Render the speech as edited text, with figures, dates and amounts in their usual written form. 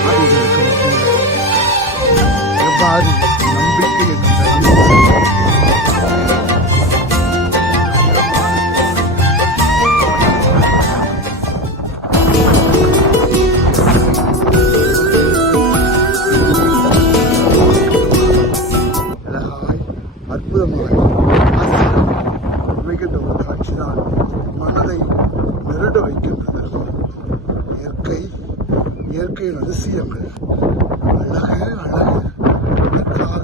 அவைகளுக்கு மத்தியில் எவ்வாறு நம்பிக்கை என்ற அற்புதமாக மிகுந்த ஒரு காட்சிதான் மனதை நெருட வைக்கின்றது. இயற்கையின் அதிசயங்கள் அழகு அழகு